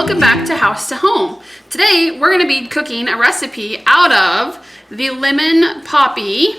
welcome back to House to Home. Today we're going to be cooking a recipe out of the Lemon Poppy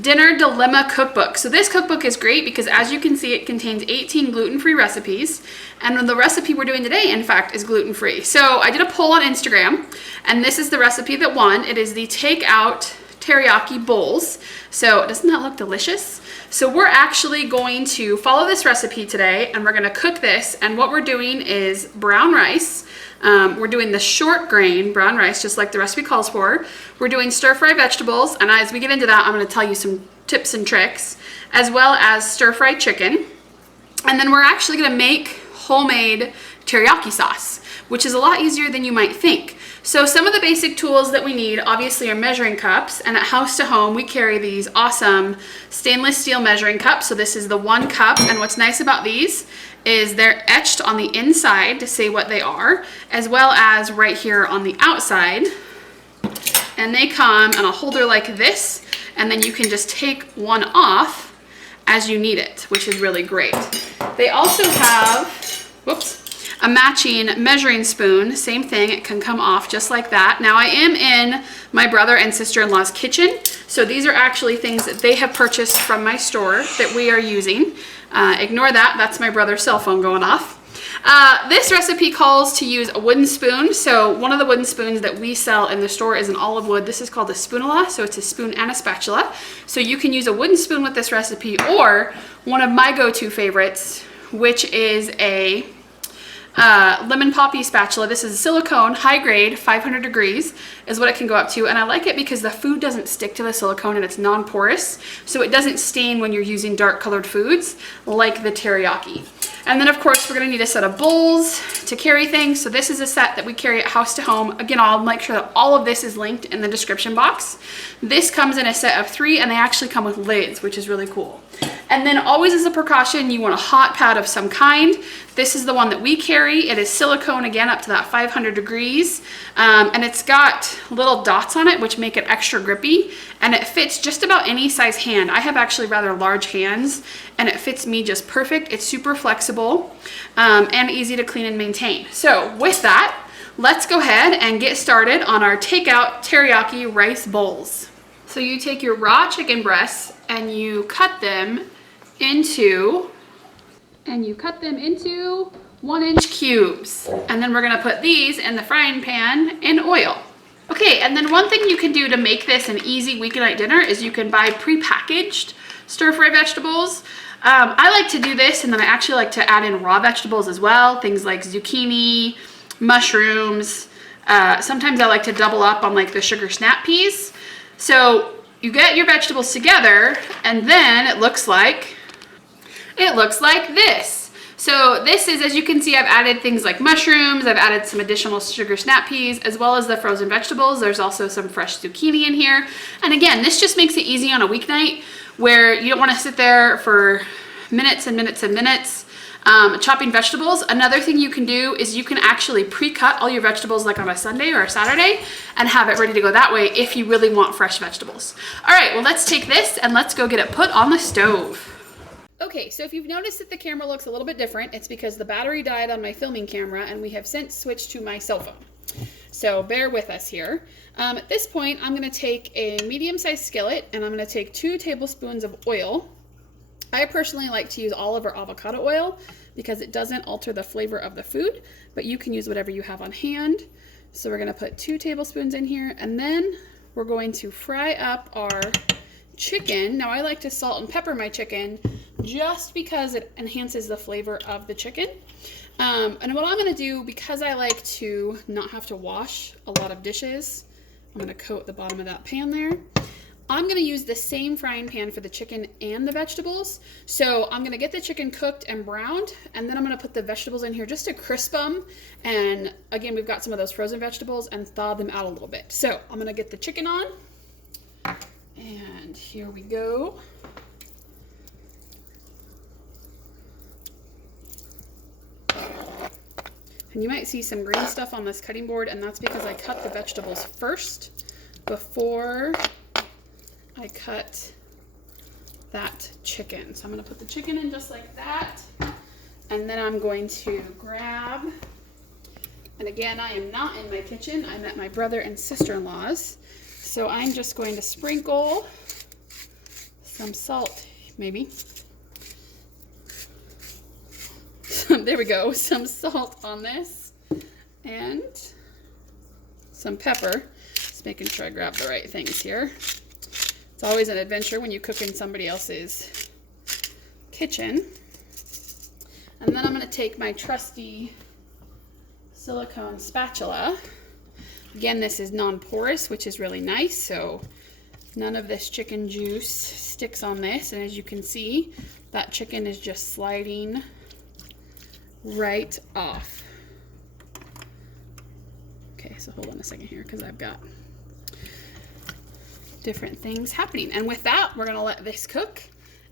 Dinner Dilemma Cookbook. So this cookbook is great because, as you can see, it contains 18 gluten-free recipes, and the recipe we're doing today, in fact, is gluten-free. So I did a poll on Instagram, and this is the recipe that won. It is the Takeout Teriyaki Bowls. So doesn't that look delicious? So we're actually going to follow this recipe today, and we're going to cook this. And what we're doing is brown rice. We're doing the short grain brown rice, just like the recipe calls for. We're doing stir-fry vegetables, and as we get into that, I'm going to tell you some tips and tricks, as well as stir-fried chicken. And then we're actually going to make homemade teriyaki sauce, which is a lot easier than you might think. So some of the basic tools that we need obviously are measuring cups, and at House to Home we carry these awesome stainless steel measuring cups. So this is the 1 cup, and what's nice about these is they're etched on the inside to say what they are, as well as right here on the outside. And they come in a holder like this, and then you can just take one off as you need it, which is really great. They also have, a matching measuring spoon. Same thing, it can come off just like that. Now I am in my brother and sister-in-law's kitchen, so these are actually things that they have purchased from my store that we are using. Ignore that, that's my brother's cell phone going off. This recipe calls to use a wooden spoon. So one of the wooden spoons that we sell in the store is an Olivewood. This is called a Spoonula, so it's a spoon and a spatula. So you can use a wooden spoon with this recipe, or one of my go-to favorites, which is a lemon poppy spatula. This is a silicone, high grade, 500 degrees is what it can go up to, and I like it because the food doesn't stick to the silicone and it's non-porous, so it doesn't stain when you're using dark colored foods like the teriyaki. And then of course we're going to need a set of bowls to carry things. So this is a set that we carry at House to Home. Again, I'll make sure that all of this is linked in the description box. This comes in a set of 3, and they actually come with lids, which is really cool. And then always as a precaution, you want a hot pad of some kind. This is the one that we carry. It is silicone, again, up to that 500 degrees. And it's got little dots on it, which make it extra grippy. And it fits just about any size hand. I have actually rather large hands, and it fits me just perfect. It's super flexible and easy to clean and maintain. So with that, let's go ahead and get started on our takeout teriyaki rice bowls. So you take your raw chicken breasts and you cut them into 1-inch cubes. And then we're gonna put these in the frying pan in oil. Okay, and then one thing you can do to make this an easy weeknight dinner is you can buy pre-packaged stir-fry vegetables. I like to do this, and then I actually like to add in raw vegetables as well, things like zucchini, mushrooms. Sometimes I like to double up on like the sugar snap peas. So you get your vegetables together, and then it looks like this. So this is, as you can see, I've added things like mushrooms, I've added some additional sugar snap peas, as well as the frozen vegetables. There's also some fresh zucchini in here. And again, this just makes it easy on a weeknight where you don't want to sit there for minutes and minutes and minutes chopping vegetables. Another thing you can do is you can actually pre-cut all your vegetables like on a Sunday or a Saturday and have it ready to go that way if you really want fresh vegetables. All right, well, let's take this and let's go get it put on the stove. Okay, so if you've noticed that the camera looks a little bit different, it's because the battery died on my filming camera and we have since switched to my cell phone. So bear with us here. At this point, I'm gonna take a medium-sized skillet and I'm gonna take 2 tablespoons of oil. I personally like to use olive or avocado oil because it doesn't alter the flavor of the food, but you can use whatever you have on hand. So we're gonna put 2 tablespoons in here, and then we're going to fry up our chicken. Now I like to salt and pepper my chicken just because it enhances the flavor of the chicken. And what I'm gonna do, because I like to not have to wash a lot of dishes, I'm gonna coat the bottom of that pan there. I'm gonna use the same frying pan for the chicken and the vegetables. So I'm gonna get the chicken cooked and browned, and then I'm gonna put the vegetables in here just to crisp them. And again, we've got some of those frozen vegetables, and thaw them out a little bit. So I'm gonna get the chicken on, and here we go. And you might see some green stuff on this cutting board, and that's because I cut the vegetables first before I cut that chicken. So I'm going to put the chicken in just like that, and then I'm going to grab And again, I am not in my kitchen. I'm at my brother and sister-in-law's. So I'm just going to sprinkle some salt, maybe. There we go, some salt on this. And some pepper. Just making sure I grab the right things here. It's always an adventure when you cook in somebody else's kitchen. And then I'm going to take my trusty silicone spatula. Again, this is non-porous, which is really nice, so none of this chicken juice sticks on this. And as you can see, that chicken is just sliding right off. Okay, so hold on a second here because I've got different things happening. And with that, we're going to let this cook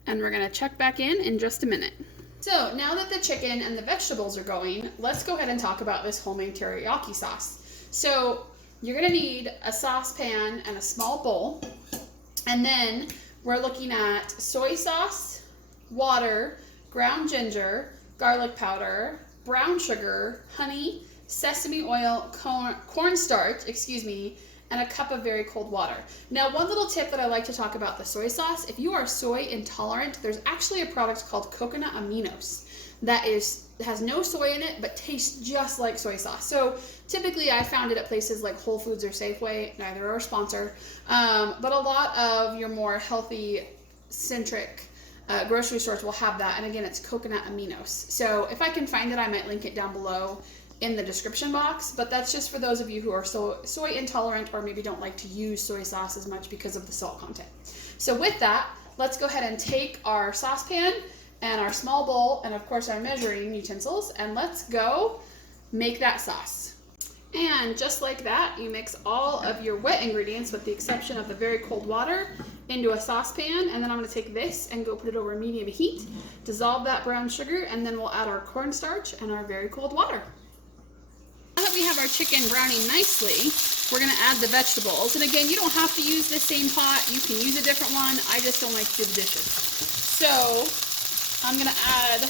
and we're going to check back in just a minute. So now that the chicken and the vegetables are going, let's go ahead and talk about this homemade teriyaki sauce. So you're going to need a saucepan and a small bowl. And then we're looking at soy sauce, water, ground ginger, garlic powder, brown sugar, honey, sesame oil, cornstarch, and a cup of very cold water. Now, one little tip that I like to talk about the soy sauce, if you are soy intolerant, there's actually a product called coconut aminos that has no soy in it, but tastes just like soy sauce. So typically I found it at places like Whole Foods or Safeway, neither are a sponsor, but a lot of your more healthy centric grocery stores will have that. And again, it's coconut aminos. So if I can find it, I might link it down below in the description box, but that's just for those of you who are soy intolerant or maybe don't like to use soy sauce as much because of the salt content. So with that, let's go ahead and take our saucepan and our small bowl and of course our measuring utensils, and let's go make that sauce. And just like that, you mix all of your wet ingredients with the exception of the very cold water into a saucepan, and then I'm going to take this and go put it over medium heat, dissolve that brown sugar, and then we'll add our cornstarch and our very cold water. Now that we have our chicken browning nicely, we're going to add the vegetables. And again, you don't have to use the same pot. You can use a different one. I just don't like to do the dishes. So I'm going to add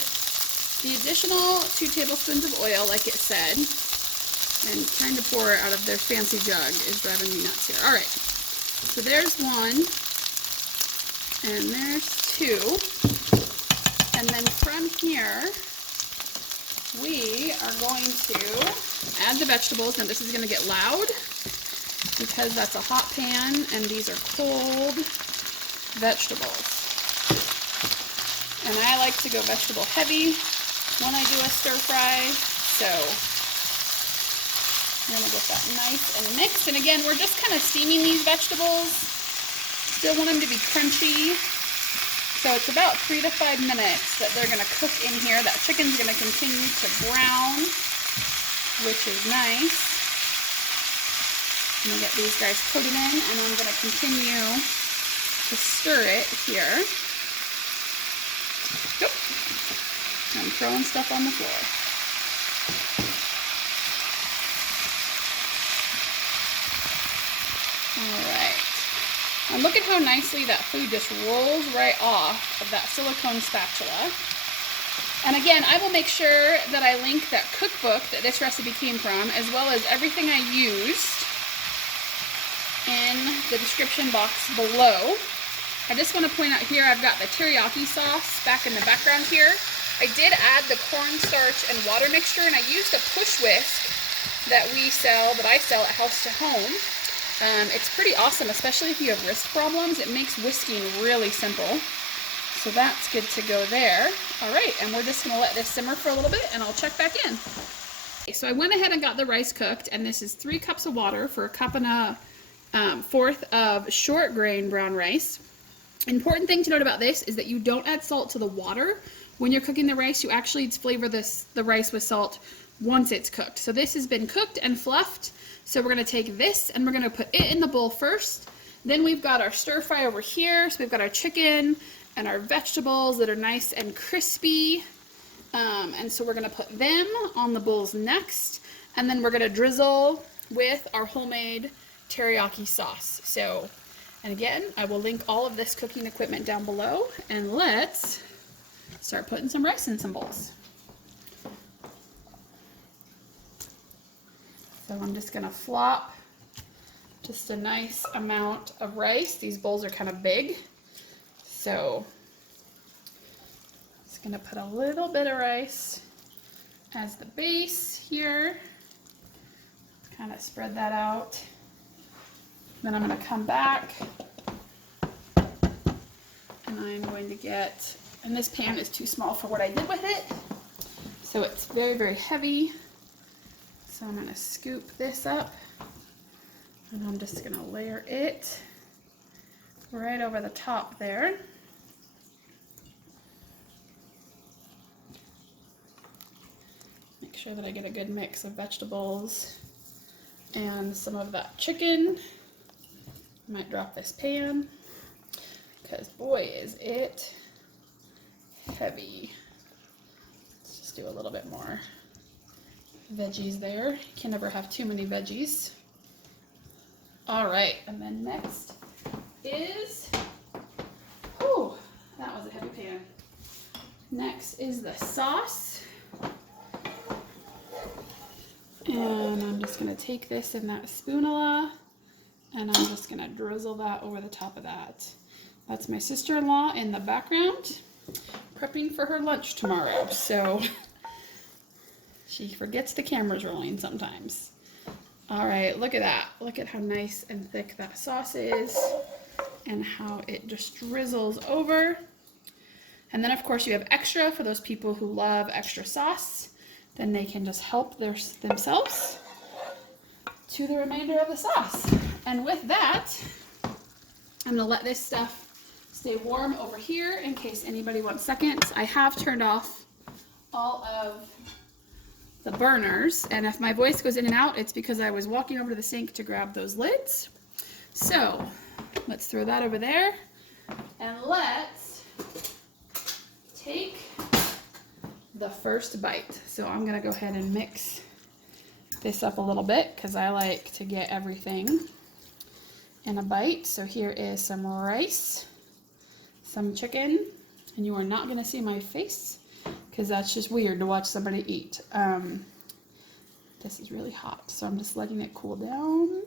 the additional 2 tablespoons of oil, like it said. And trying to pour out of their fancy jug is driving me nuts here. All right. So there's 1. And there's 2. And then from here, we are going to add the vegetables. Now this is going to get loud because that's a hot pan and these are cold vegetables. And I like to go vegetable heavy when I do a stir fry. So I'm going to get that nice and mixed. And again, we're just kind of steaming these vegetables. Still want them to be crunchy. So it's about 3 to 5 minutes that they're going to cook in here. That chicken's going to continue to brown, which is nice. I'm going to get these guys coated in, and I'm going to continue to stir it here. Go. I'm throwing stuff on the floor. All right. And look at how nicely that food just rolls right off of that silicone spatula. And again, I will make sure that I link that cookbook that this recipe came from, as well as everything I used in the description box below. I just want to point out here, I've got the teriyaki sauce back in the background here. I did add the cornstarch and water mixture, and I used a push whisk that I sell at House to Home. It's pretty awesome, especially if you have wrist problems. It makes whisking really simple. So that's good to go there. All right, and we're just going to let this simmer for a little bit, and I'll check back in. Okay, so I went ahead and got the rice cooked, and this is 3 cups of water for 1 1/4 cup of short grain brown rice. Important thing to note about this is that you don't add salt to the water when you're cooking the rice. You actually flavor the rice with salt once it's cooked. So this has been cooked and fluffed. So we're going to take this and we're going to put it in the bowl first. Then we've got our stir fry over here. So we've got our chicken and our vegetables that are nice and crispy. And so we're going to put them on the bowls next. And then we're going to drizzle with our homemade teriyaki sauce. So, and again, I will link all of this cooking equipment down below. And let's start putting some rice in some bowls. So I'm just gonna flop just a nice amount of rice. These bowls are kind of big. So just gonna put a little bit of rice as the base here. Kind of spread that out. Then I'm gonna come back and I'm going to get, and this pan is too small for what I did with it. So it's very, very heavy. So I'm gonna scoop this up and I'm just gonna layer it right over the top there. Make sure that I get a good mix of vegetables and some of that chicken. I might drop this pan because boy is it heavy. Let's just do a little bit more veggies there. You can never have too many veggies. All right, and then next is, oh, that was a heavy pan. Next is the sauce. And I'm just gonna take this in that spoonula and I'm just gonna drizzle that over the top of that. That's my sister-in-law in the background, prepping for her lunch tomorrow. So she forgets the camera's rolling sometimes. All right, look at that. Look at how nice and thick that sauce is and how it just drizzles over. And then of course you have extra for those people who love extra sauce. Then they can just help themselves to the remainder of the sauce. And with that, I'm gonna let this stuff stay warm over here in case anybody wants seconds. I have turned off all of the burners, and if my voice goes in and out, it's because I was walking over to the sink to grab those lids. So let's throw that over there, and let's take the first bite. So I'm gonna go ahead and mix this up a little bit because I like to get everything in a bite. So here is some rice, some chicken, and you are not gonna see my face because that's just weird to watch somebody eat. This is really hot, so I'm just letting it cool down.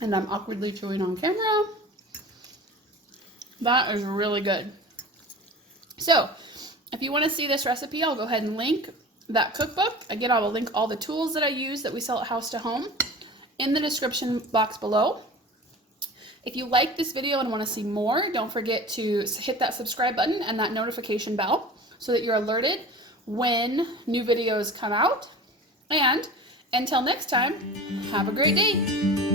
And I'm awkwardly chewing on camera. That is really good. So, if you want to see this recipe, I'll go ahead and link that cookbook. Again, I will link all the tools that I use that we sell at House to Home in the description box below. If you like this video and want to see more, don't forget to hit that subscribe button and that notification bell so that you're alerted when new videos come out. And until next time, have a great day.